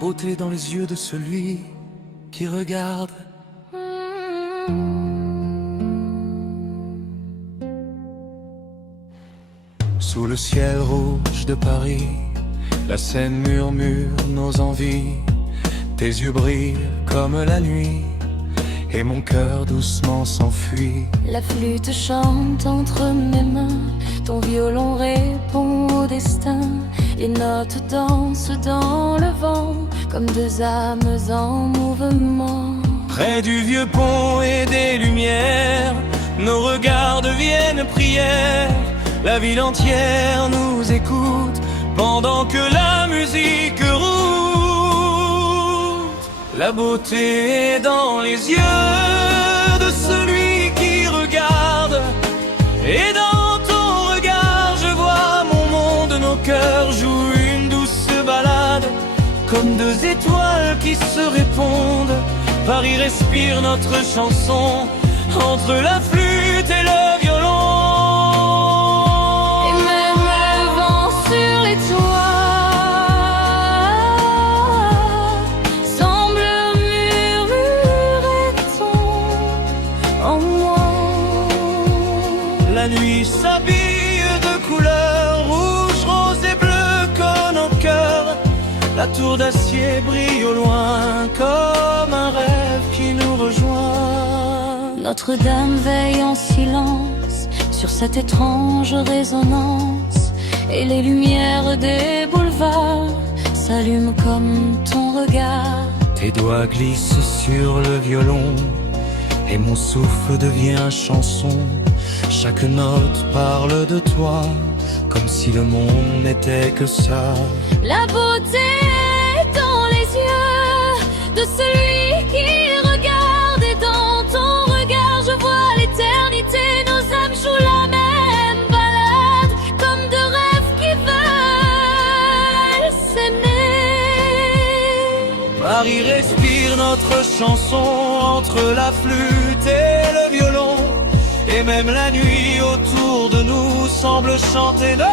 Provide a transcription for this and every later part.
beauté dans les yeux de celui qui regarde. Sous le ciel rouge de Paris, la Seine murmure nos envies. Tes yeux brillent comme la nuit, et mon cœur doucement s'enfuit. La flûte chante entre mes mains, ton violon répond au destin. Les notes dansent dans le vent, comme deux âmes en mouvement. Près du vieux pont et des lumières, nos regards deviennent prières. La ville entière nous écoute, pendant que la musique roule. La beauté est dans les yeux de celui qui regarde, et dans ton regard je vois mon monde. Nos cœurs jouent une douce balade, comme deux étoiles qui se répondent. Paris respire notre chanson, entre la flûte et le violon. Et même le vent sur les toits semble murmurer en moi. La nuit s'habille de couleurs rouge, rose et bleu comme nos cœurs. La tour d'acier brille au loin comme un rêve qui nous rejoint. Notre-Dame veille en silence sur cette étrange résonance, et les lumières des boulevards s'allument comme ton regard. Tes doigts glissent sur le violon, et mon souffle devient chanson. Chaque note parle de toi, comme si le monde n'était que ça. La beauté est dans les yeux de celui qui regarde, et dans ton regard je vois l'éternité. Nos âmes jouent la même balade, comme deux rêves qui veulent s'aimer. Paris respire notre chanson, entre la flûte et le violon. Et même la nuit autour de nous semble chanter notre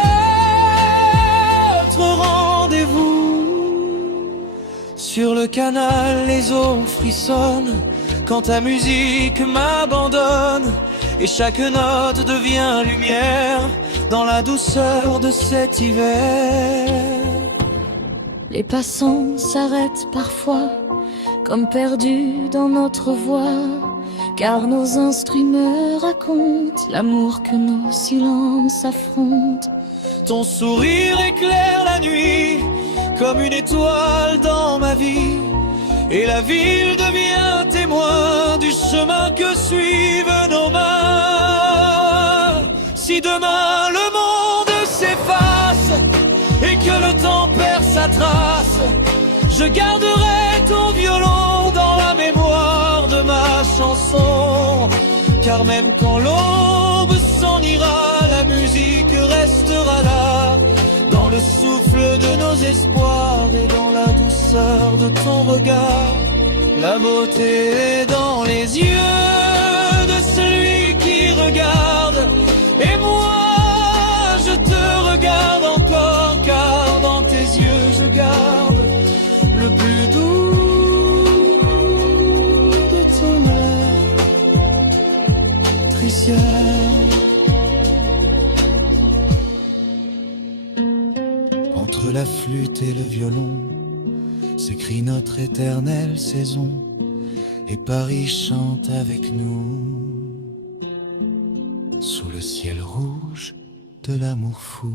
rendez-vous. Sur le canal, les eaux frissonnent quand ta musique m'abandonne, et chaque note devient lumière dans la douceur de cet hiver. Les passants s'arrêtent parfois, comme perdus dans notre voix, car nos instruments racontent l'amour que nos silences affrontent. Ton sourire éclaire la nuit comme une étoile dans ma vie, et la ville devient témoin du chemin que suivent nos mains. Si demain le monde s'efface et que le temps perd sa trace, je garderai ton violon dans la mémoire de ma chanson. Car même quand l'aube s'en ira, la musique restera là, dans le souffle de nos espoirs et dans la douceur de ton regard. La beauté est dans les yeux de celui qui regarde, et moi je te regarde encore, car dans tes yeux je garde le plus doux de ton air, Tricia. Entre la flûte et le violon s'écrit notre éternelle saison, et Paris chante avec nous sous le ciel rouge de l'amour fou.